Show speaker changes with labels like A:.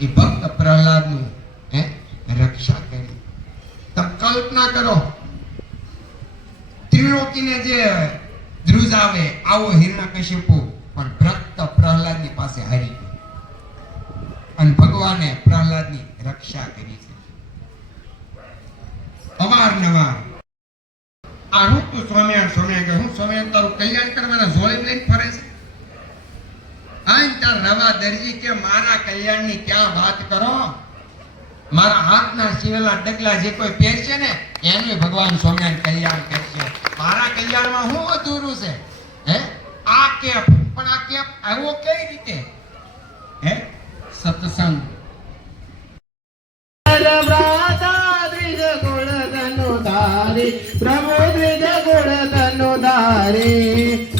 A: એ ભક્ત પ્રહલાદની, હે? રક્ષા કરી. તમે કલ્પના કરો, ત્રિલોકીને જે ધ્રુજાવે, આવો હિરણ્યકશિપુ પણ ભક્ત પ્રહલાદની પાસે હારી ગયો. અને ભગવાને પ્રહલાદની રક્ષા કરી છે. અવારનવાર આ રૂપ સ્વામિનારાયણ સ્વામિનારાયણ હું સ્વામિનારાયણ તારું કલ્યાણ કરવાના જોઈ લઈને ફરે છે. આન રવા દરજી કે મારા કલ્યાણની ક્યાં વાત કરો? મારા હાથના સીવેલા ડગલા જે કોઈ પહેરશે ને, એનું ભગવાન સ્વામિનારાયણ કલ્યાણ કરશે. મારા કલ્યાણમાં શું અધૂરું છે? હે? આ કેપ, પણ આ કેપ આવ્યો કઈ રીતે? હે? સત્સંગ.
B: પ્રભુ દ્વિજ ગુણ તનુ ધારે. પામર